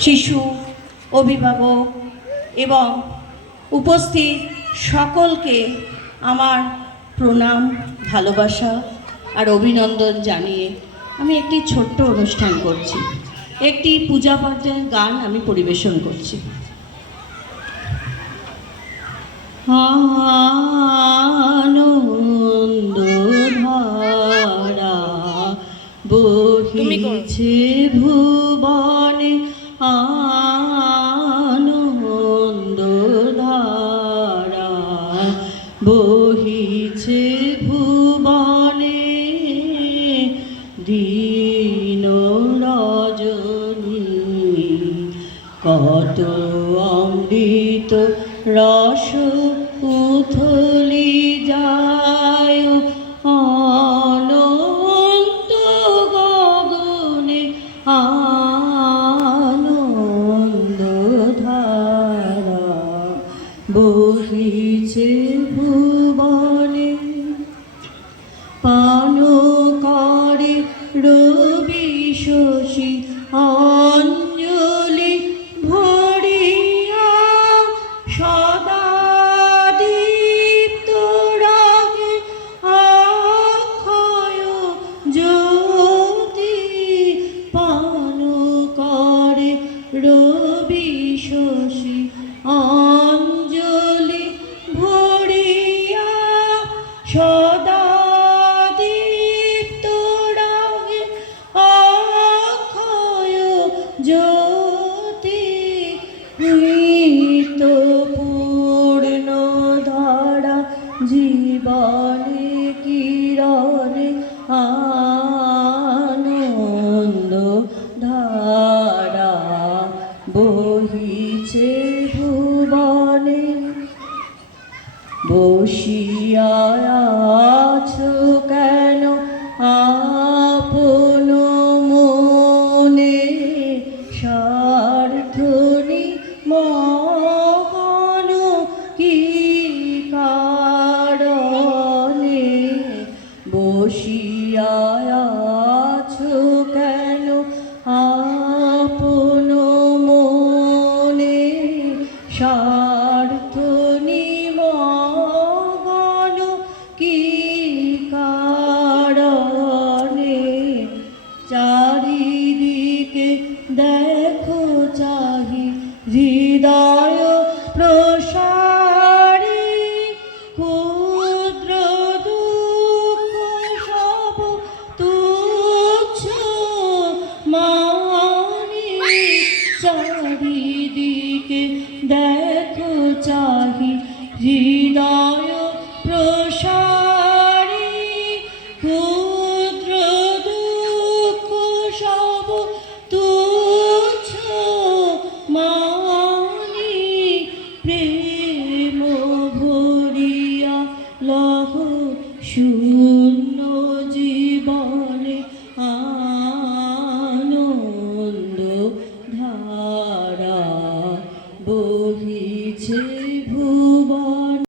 শিশু, অভিভাবক এবং উপস্থিত সকলকে আমার প্রণাম, ভালোবাসা আর অভিনন্দন জানিয়ে আমি একটি ছোট্ট অনুষ্ঠান করছি। একটি পূজা পাঠের গান আমি পরিবেশন করছি। আনন্দ ধারা বহিছে ভুবনে, আনন্দ ধারা বহিছে ভুবনে, দিন রজনী কত অমৃত রস উথলি যায়, অনন্ত গগনে আনন্দ ধারা বহিছে ভুবনে। পান করে রবি শশী অঞ্জলি ভরিয়া, সদা দীপ্ত রাগে অক্ষয় জ্যোতি। পান করে রবি শশী অঞ্জলি ভরিয়া, সদা জ্যোতি। মৃত পূর্ণ ধারা জীবনে কিরণে, আনন্দ ধারা বহিছে ভুবনে। বসিয়া আছো কেন আপন মনে, স্বার্থনি মগন কি কারণে। বসিয়া আছো কেন আপন মনে, স্বার্থনি মগন কি কারণে। চারিদিকে দেখো চাহি হৃদয় প্রসারী, ক্ষুদ্র দুঃখ সব তুচ্ছ মানি। চারিদিকে দেখো চাহি হৃদয় প্রসারী, ক্ষুদ্র দুঃখ সব তুচ্ছ মানি। প্রেম ভরিয়া লহ শূন্য জীবনে,